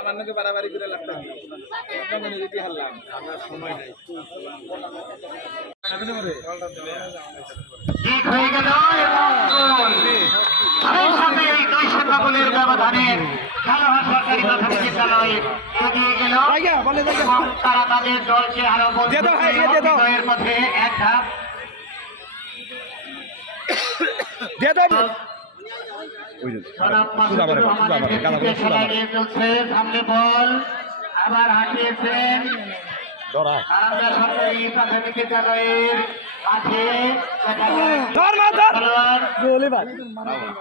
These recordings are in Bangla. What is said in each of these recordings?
আমার নাকি বাড়াবাড়ি করে লাগতাম যদি হারলাম আমার সময় নাই ঠিক হয়ে গেল এবং সাথে এই 2 গোলের ব্যবধানে খেলোয়াড় সরকারি প্রাথমিক বিদ্যালয় এগিয়ে গেল এবং তারা তাদের দলকে আরো বিজয়ের পথে এক ধাপ চলছে। সামনে বল আবার হাঁটিয়েছেন সরকারি প্রাথমিক বিদ্যালয়ের মাঠে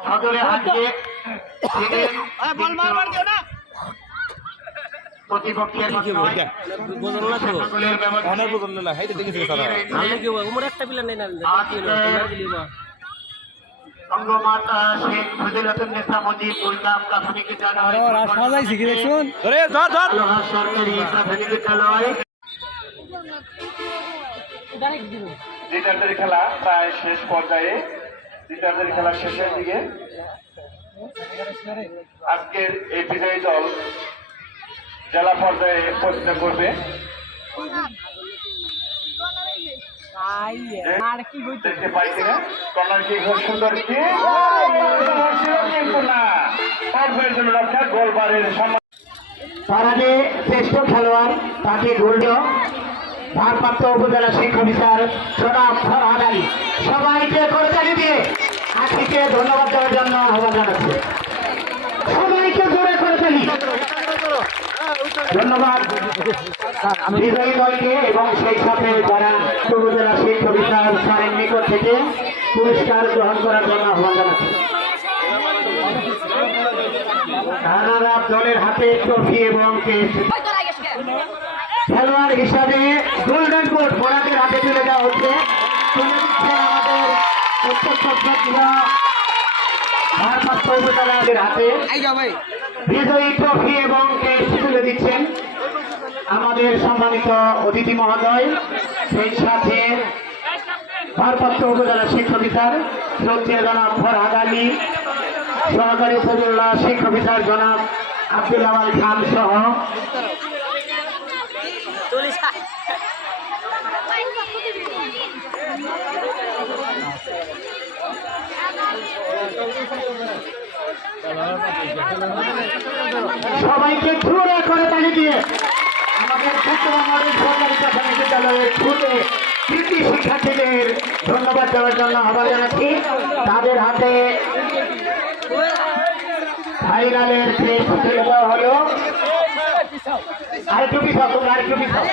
সদরে হাঁটিয়ে প্রতিপক্ষের অঙ্গমাতা শেখ ফজিলাতুন্নেসা মুজিব উল্লাম প্রাথমিক বিদ্যালয় সরকারি প্রাথমিক বিদ্যালয়। দ্বিতীয়ার্ধের খেলা প্রায় শেষ পর্যায়ে, দ্বিতীয়ার্ধের খেলা শেষের দিকে। আজকের এই বিজয়ী দল জেলা পর্যায়ে প্রতিযোগিতা করবে। দেখতে পাই কিনা কর্নার কি খুব সুন্দর কি রক্ষা গোলবারের সম্মান। তার আগে শ্রেষ্ঠ খেলোয়াড় তাকে গোল্ড ভারপ্রাপ্ত উপজেলা শিক্ষা অফিসার জনাব ফরহাদ আলী সবাইকে করতালি দিয়ে আজকে ধন্যবাদ দেওয়ার জন্য আহ্বান জানাচ্ছি। সবাইকে জোরে করতালি ধন্যবাদ বিজয়ী দলকে এবং সেই সাথে যারা উপজেলা শিক্ষা অফিসার স্যারের নিকট থেকে পুরস্কার গ্রহণ করার জন্য আহ্বান জানাচ্ছি। রানার-আপ দলের হাতে ট্রফি এবং খেলোয়াড় হিসাবে গোল্ডেন কোট বোরাদের হাতে তুলে দেওয়া হচ্ছে। আমাদের ভারপ্রাপ্ত উপজেলাদের হাতে বিজয়ী ট্রফি এবং তুলে দিচ্ছেন আমাদের সম্মানিত অতিথি মহোদয়, সেই সাথে ভারপ্রাপ্ত উপজেলা শিক্ষা অফিসার শ্রদ্ধেয় জনাব ফরহাদ আলী, সহকারী উপজেলা শিক্ষা অফিসার জনাব আব্দুল আওয়াল খান সহ সবাইকে জোরে করে তালি দিয়ে আমাদের সরকারি প্রাথমিক বিদ্যালয়ের ছুটে কৃতি শিক্ষার্থীদের ধন্যবাদ দেওয়ার জন্য আহ্বান জানাচ্ছি। তাদের হাতে ফাইনালের ক্রেস্ট তুলে দেওয়া হলো। আরেকটু পিছাও, তোমরা আরেকটু পিছাও।